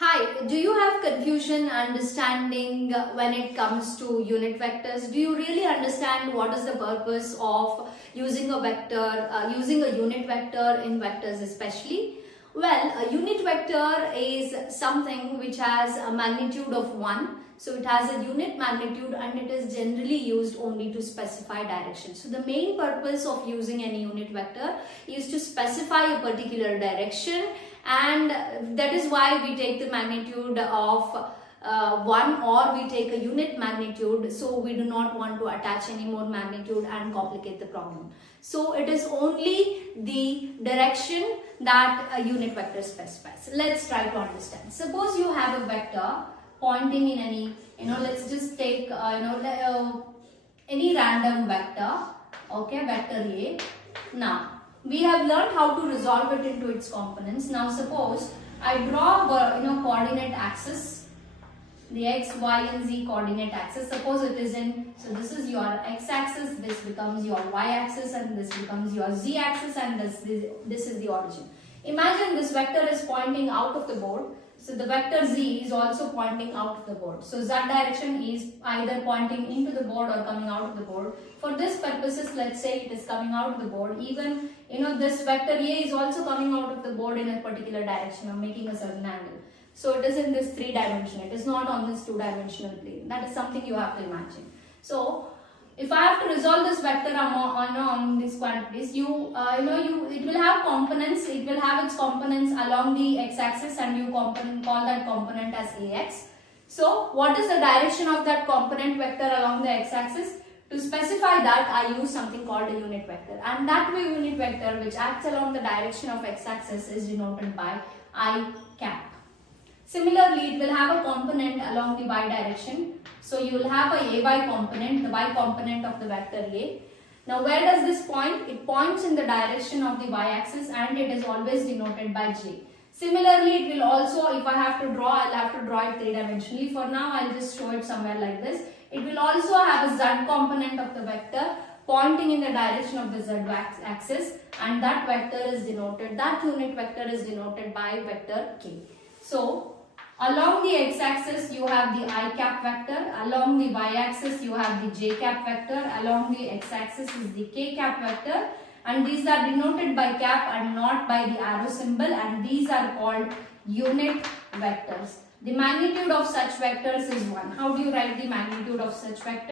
Hi, do you have confusion understanding when it comes to unit vectors? Do you really understand what is the purpose of using a vector, using a unit vector in vectors especially? Well, a unit vector is something which has a magnitude of 1. So it has a unit magnitude and it is generally used only to specify direction. So the main purpose of using any unit vector is to specify a particular direction, and that is why we take the magnitude of 1, or we take a unit magnitude, so we do not want to attach any more magnitude and complicate the problem. So it is only the direction that a unit vector specifies. Let's try to understand. Suppose you have a vector pointing in any, let's just take any random vector, okay, vector A. Now we have learned how to resolve it into its components. Now suppose I draw coordinate axis, the x, y and z coordinate axis. Suppose it is in, so this is your x axis, this becomes your y axis, and this becomes your z axis, and this is the origin. Imagine this vector is pointing out of the board. So the vector z is also pointing out of the board. So z direction is either pointing into the board or coming out of the board. For this purposes, let's say it is coming out of the board. Even this vector a is also coming out of the board in a particular direction or making a certain angle. So it is in this 3-dimension. It is not on this 2-dimensional plane. That is something you have to imagine. So if I have to resolve this vector on these quantities, it will have components. It will have its components along the x-axis, and you call that component as ax. So what is the direction of that component vector along the x-axis? To specify that, I use something called a unit vector, and that way unit vector which acts along the direction of x-axis is denoted by I cap. Similarly, it will have a component along the y direction. So you will have a ay component, the y component of the vector a. Now where does this point? It points in the direction of the y-axis, and it is always denoted by j. Similarly, it will also, if I have to draw, I'll have to draw it 3-dimensionally. For now, I'll just show it somewhere like this. It will also have a z component of the vector pointing in the direction of the z axis, and that vector is denoted, that unit vector is denoted by vector k. So along the x-axis you have the I cap vector, along the y-axis you have the j cap vector, along the x-axis is the k cap vector, and these are denoted by cap and not by the arrow symbol, and these are called unit vectors. The magnitude of such vectors is 1. How do you write the magnitude of such vectors?